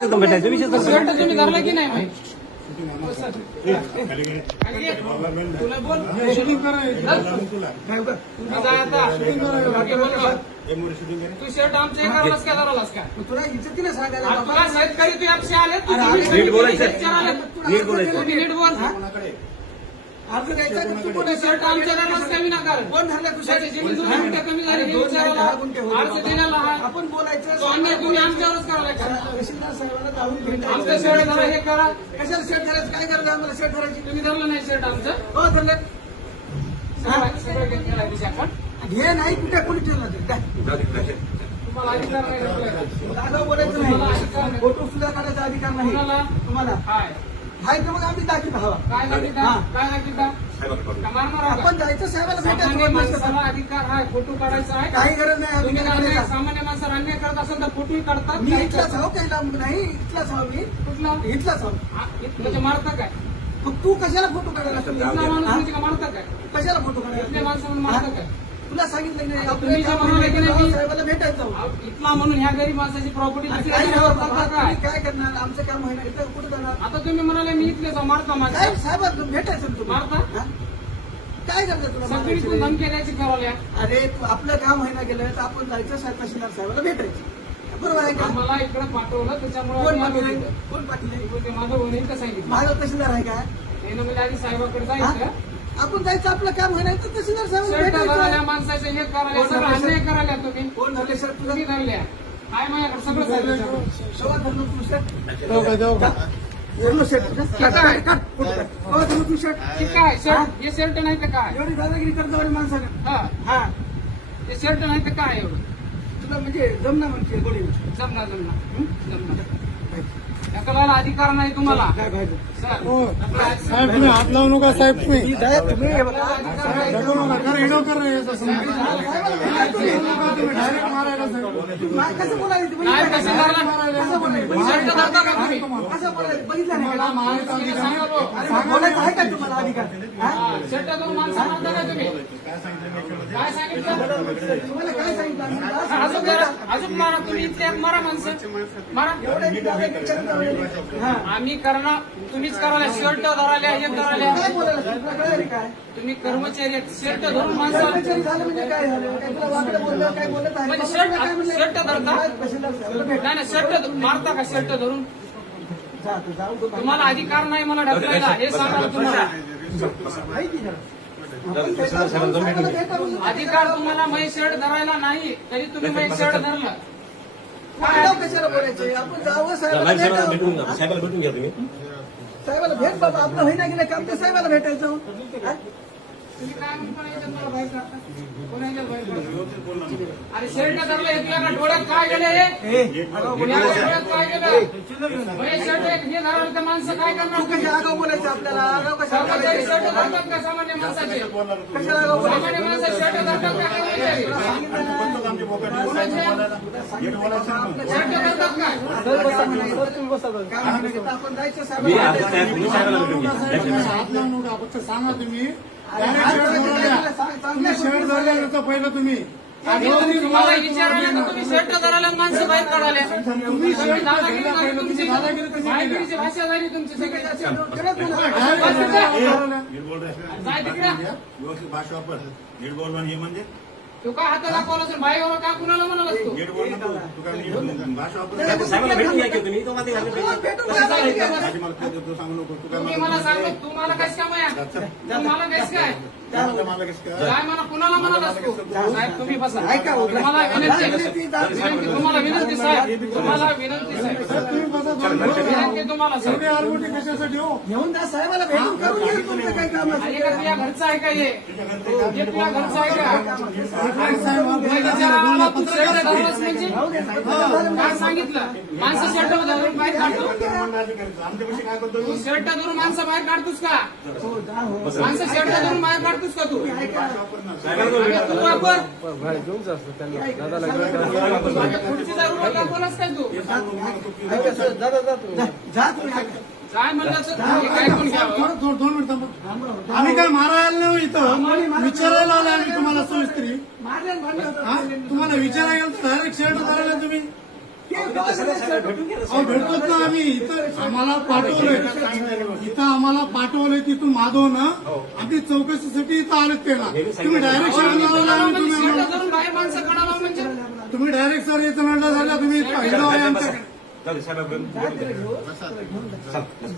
भेटायचं विषय शर्ट तुम्ही धरला की नाही तुला बोल तू शर्ट आमच्या एकालाच काय धरलास का तुला इज्जतीने सांगायला तुला शेतकरी तू आपशी आले नीट बोलायचं. नीट बोलायचं. नीट बोल अर्ज द्यायचा का तू कोण शर्ट आमच्या घरात कमी नका कोण धरला तू त्याची जमीन 2 मिनिटं कमी झाली हे विचारायला अर्ज देण्याला हा. आपण बोलायचं तो अन्याय तुम्ही आमच्यावरच करायला का तहसीलदार साहेबांना जाऊन आमचं भेटायचं शर्ट धरा हे करा कशाला शर्ट धरायचं काय करायचं आम्हाला शर्ट धरायची तुम्ही धरलं नाही शर्ट आमचं हो धरलं सगळं घेतलेलं आहे तुझ्याकडं. हे नाही कुठे कोणी ठेवलं ते काय तुम्हाला अधिकार नाही भेटलेला. दादा बोलायचं नाही फोटो सुद्धा काढायचा अधिकार नाही कोणाला? तुम्हाला हाय हाय तर मग आम्ही दाखवत हवा काय लागेल हा. काय लागेल का मारणार आहोत का? आपण जायचं साहेबाला सामान्य भेटायचं माणसाला अधिकार आहे फोटो काढायचा आहे काही गरज नाही तुम्ही अधिकार अन्याय- करायचा. सामान्य माणसाला अन्याय करत असेल तर फोटोही काढतात मी काही इथलाच करतात. आहो काही लांब नाही इथलाच आहो मी कुठला इथलाच आहो म्हणजे मारता काय मग तू कशाला फोटो काढायला इथला माणूस म्हणजे का मारता काय कशाला फोटो इथल्या काढायला माणसाला मारता काय तुला सांगितलं नाही आता आपल्या तुम्ही जे म्हणाले की नाही गावात मी- साहेबाला भेटायचं आहो. इथला म्हणून ह्या गरीब माणसाची प्रॉपर्टी काय दुसऱ्याच्या करावं नावावर बाबा? करता काय तुम्ही काय करणार आमचं काम आहे ना इथं कुठं जाणार आता तुम्ही म्हणाले मी इथले जाऊ मारता काय माझ्या साहेब भेटायचं ना तुम्ही मारता? हा? काय करता तुला सगळी मारायचं? तू धमकी द्यायची करावल्या अरे तू आपलं काम आहे ना गेलं तर आपण जायचं साहेब तहसीलदार साहेबाला भेटायचं बरोबर आहे का आम्हाला इकडे पाठवलं त्याच्यामुळे कोण आम्ही आलो पाठवलंय तिथं. कोण पाठवलंय ते माझं वडील का सांगितलं माझा तहसीलदार आहे का हे ना मी आधी साहेबाकडे हा? जायचं आपण जायचं आपलं काम आहे ना तर तहसीलदार साहेबाला शर्ट घालायला भेटायचं माणसाचं हे करायला कोण सगळं धरलं अन्याय शर्ट? करायला तुम्ही कोण धरले सर तुला तुम्ही धरल्या काय माझ्याकडे सगळं चाललंय. शवा धरलं तू शर्ट धरलं शर्ट काढ, काढ, काढ, फोटो काढ. हो, धरलं तू शर्ट हे काय शर्ट हे शर्ट नाही तर काय एवढी दादागिरी करतो बरं माणसाने हा हा हे शर्ट नाही तर काय एवढं तुला म्हणजे जमना म्हणते गोळी जमणार ढकलायला अधिकार नाही तुम्हाला काय पाहिजे सर साहेब तुम्ही हात लावू नका साहेब तुम्ही साहेब तुम्ही हे बघा ढकलू नका कर हिडो कर रे याचा समजा. तुम्ही डायरेक्ट मारायला साहेब कसं बोलायचं तुम्ही? नाही कसं धरला? कसं बोलायचं शर्ट धरता का तुम्ही कसं बोलायचं बघितलं नाही का? तुम्ही सांगा लो. अरे मग बोलायचं आहे का तुम्हाला अधिकार हा? शर्ट धरून माणसं मारता का तुम्ही काय सांगितलं तुम्हाला काय सांगितलं आम्ही? अजून जरा- अजून मारा तुम्ही इथले मारा माणसं मारा एवढ्या मी दादागिरी करत आहोत. हा. आम्ही करणार तुम्हीच करायला शर्ट धराल्या हे काय धराल्या बोलायला तुला कळलं नाही काय तुम्ही कर्मचारी आहेत शर्ट धरून माणसाला कर्मचारी झालं म्हणजे काय झालं काय तुला वाकडं बोललं काय बोलत आहे म्हणजे बाबा, शर्ट- तुला काय म्हणलं? शर्ट धरता? तहसीलदार साहेबाला भेट. नाही नाही शर्ट मारता का शर्ट धरून जा तू, जाऊ दे. तुम्हाला अधिकार नाही मला ढकलायला हे सांगायला तुम्हाला आहे की जरा? आपण साहेबाला भेटावं. अधिकार तुम्हाला मै शर्ट धरायला नाही तरी तुम्ही मै शर्ट धरलं वाकडाव कशाला बोलायचं आपण जावं साहेबाला भेटावं. साहेबाला भेटून घ्या तुम्ही साहेबाला भेट बाबा आपलं होईना गेलं काम तर साहेबाला भेटायचं हा? तुम्ही काय म्हणून म्हणायचं मला बाहेर काढता? कोणाच्या बाहेर काढता? अरे शर्ट धरलं इथल्या का डोळ्यात काय गेले ए, आगाऊ बोलायचं. डोळ्यात काय गेलं मै शर्ट हे धरायला तर माणसं काय करणार तू कशा आगाऊ बोलायचं आपल्याला आगाऊ कशाला कर्मचारी शर्ट बोलायचं धरतात का सामान्य माणसाचे कशाला आगाऊ बोलायचं सामान्य माणसं शर्ट धरतात का कर्मचारी शर्ट धरतात का आपण जायचं मी साहेबाला आता साहेब तुम्ही साहेबाला भेटून घ्या हात लावू नका फक्त सांगा तुम्ही डायरेक्ट शर्ट धरून द्या. तुम्ही शर्ट धरल्यानंतर पहिलं तुम्ही तुम्हाला विचारायला तर तुम्ही शर्ट धरायला माणसं बाहेर काढाले तुम्ही शर्ट दादागिरी धरला पहिलं तुमची तुम्ही दादागिरी तुम्ही केली. बाहेरची भाषा झाली तुमची सगळी डायरेक्ट जाय तिकडे व्यवस्थित भाषा वापर नीट बोलणं हे म्हणजे तू काय हात दाखवला असेल बाईवर का कुणाला म्हणाला तू नीट बोलणं तू काय नीट भाषा वापर साहेबाला भेटून घ्या की तुम्ही तो मध्ये घालून माझी मला तू सांगू नको तू काय तुम्ही मला सांगू तू मला कस काय माया तू मला कस काय मला कसं काय काय मला कुणाला म्हणालास तू साहेब तुम्ही बसा ऐका, तुम्हाला विनंती तुम्हाला विनंती साहेब तुम्हाला विनंती साहेब तुम्ही बसा दोन विनंती तुम्हाला साहेब एवढी आरबोटी कशासाठी हो घेऊन जा साहेबाला भेटून करून घ्या तुमचं काही काम आणि असेल का तुझ्या घरचं आहे का हे तुझ्या घरचं आहे का साहेब विचारायला तू शर्ट धरलास म्हणजे काय सांगितलं माणसं शर्ट धरून बाहेर काढतो आमच्यापाशी काय करतो तू शर्ट धरून माणसं बाहेर काढतोस का माणसं शर्ट धरून बाहेर काढतोस का तू तू वापर माझ्या खुर्चीचा रुमाल दाखवलास काय तू जा तुम्ही काय म्हणलं तर हे काय कोण घ्यावं दोन मिनिट थांबा. आम्ही काय मारायला नाही इथं विचारायला आलो आम्ही तुम्हाला सोयीस्त्री मारले भांडण हा? तुम्हाला विचारायला गेलं तर डायरेक्ट शर्ट धरायला तुम्ही अहो भेटत ना आम्ही इथं आम्हाला पाठवलंय इथं आम्हाला पाठवलंय तिथून माधवनं आम्ही चौकशीसाठी इथं आलेत त्याला तुम्ही डायरेक्ट शर्ट धरून बाहेर माणसं काढावा म्हणजे तुम्ही डायरेक्ट सर इथं लढा झाला तुम्ही इथं हिरो आहे आमच्याकडे जाऊ दे, साहेबांकडे बोलू दे. चल.